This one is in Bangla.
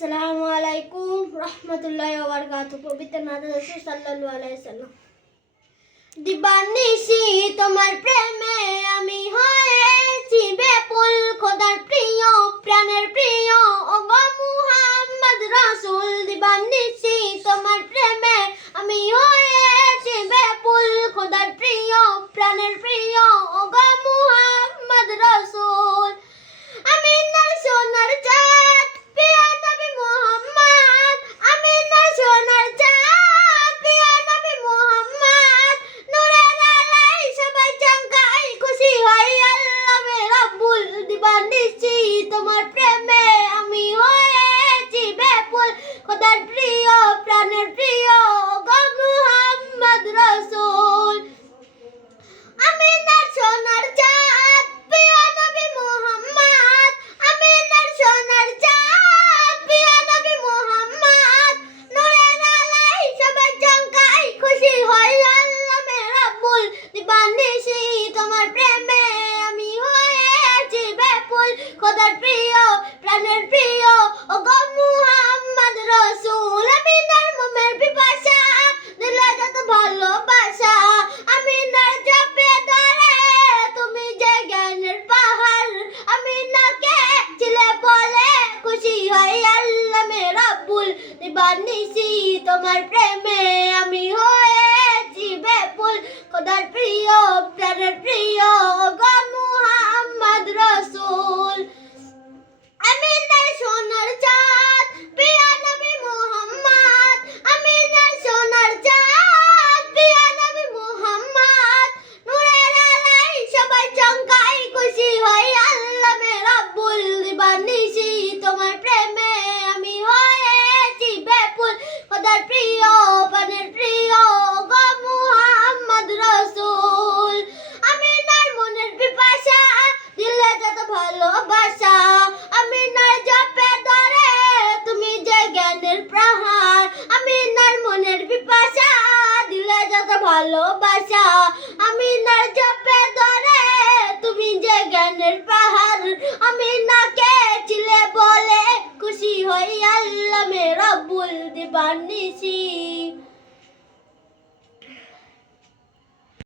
আসসালামু আলাইকুম রহমতুল্লাহি ওয়া বারাকাতুহু। পবিত্র নবী রাসূল সাল্লাল্লাহু আলাইহি ওয়াসাল্লাম। দিবানিশি তোমার প্রেমে আমি হয়েছি বেকুল, খোদার প্রিয় প্রাণের প্রিয় ওগো মুহাম্মদ রাসূল। দিবানিশি তোমার প্রেমে আমি হয়েছি বেকুল, খোদার প্রিয় প্রাণের প্রিয় ওগো মুহাম্মদ রাসূল। আমি নর সোনার চাঁদ প্রিয় নবী মুহাম্মদ, আমি নর সোনার চাঁদ প্রিয় নবী মুহাম্মদ। নূরের আলোয় সবাই চমকায়, খুশি হয় আল্লাহ রাব্বুল। দিবানিশি তোমার প্রেমে আমি হয়েছি বেকুল, খোদার প্রিয় প্রাণের প্রিয় ওগো মুহাম্মদ রাসূল। আমি নর সোনার চাঁদ প্রিয় নবী মুহাম্মদ, আমি নর সোনার চাঁদ প্রিয় নবী মুহাম্মদ। নূরের আলোয় সবাই চমকায়, খুশি হয় আল্লাহ রাব্বুল। দিবানিশি তোমার প্রেমে আমি হয়েছি বেকুল, খোদার প্রিয় প্রাণের প্রিয় ওগো মুহাম্মদ রাসূল। আমি নর মোমের পিপাসা, দিলে যত ভালোবাসা, আমি নর জপে ধরে তুমি যে জ্ঞানের পাহাড়। আমি নাকে ছিলে বলে খুশি হয় আল্লাহ রাব্বুল। দিবানিশি তোমার প্রেমে আমি হয়েছি বেকুল, খোদার প্রিয় প্রাণের প্রিয় ওগো মুহাম্মদ রাসূল। আমি নর সোনার চাঁদ প্রিয় নবী মুহাম্মদ, আমি নর সোনার চাঁদ প্রিয় নবী মুহাম্মদ। নূরের আলোয় সবাই চমকায়, খুশি হয় আল্লাহ রাব্বুল। দিবানিশি তোমার প্রেমে আমি হয়েছি বেকুল, খোদার প্রিয় প্রাণের প্রিয় ওগো মুহাম্মদ রাসূল। আমি নর মনের পিপাসা, দিলে যত ভালোবাসা, আমি নর জপে ধরে তুমি যে জ্ঞানের পাহাড়। আমি নর মনের পিপাসা, দিলে যত ভালোবাসা, আমি নর জপে ধরে তুমি যে জ্ঞানের পাহাড়। আমি নর